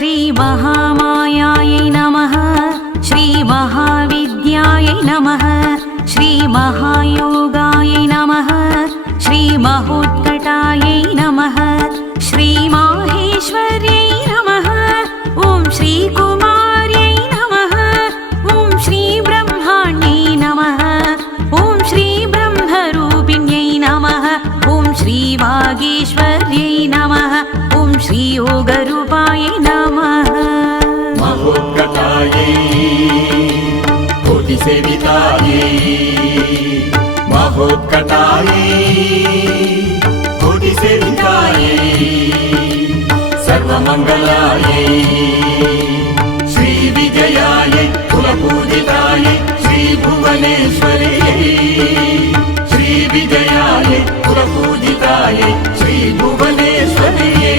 श्रीमहामायायै नमः श्रीमहाविद्यायै नमः श्रीमहायोगायै नमः श्रीमहोत्कटायै नमः श्रीमाहेश्वर्यै नमः ॐ श्रीकुमार्यै नमः ॐ श्रीब्रह्माण्यै नमः ॐ श्रीब्रह्मरूपिण्यै नमः ॐ श्रीवागीश्वर्यै नमः ॐ श्रीयोगरूपायै नमः महोत्कटायै कोटिसेवितायै महोत्कटायै कोटिसेवितायै सर्वमङ्गलायै श्रीविजयायै कुलपूजितायै श्रीभुवनेश्वर्यै श्रीविजयायै कुलपूजितायै श्रीभुवनेश्वर्यै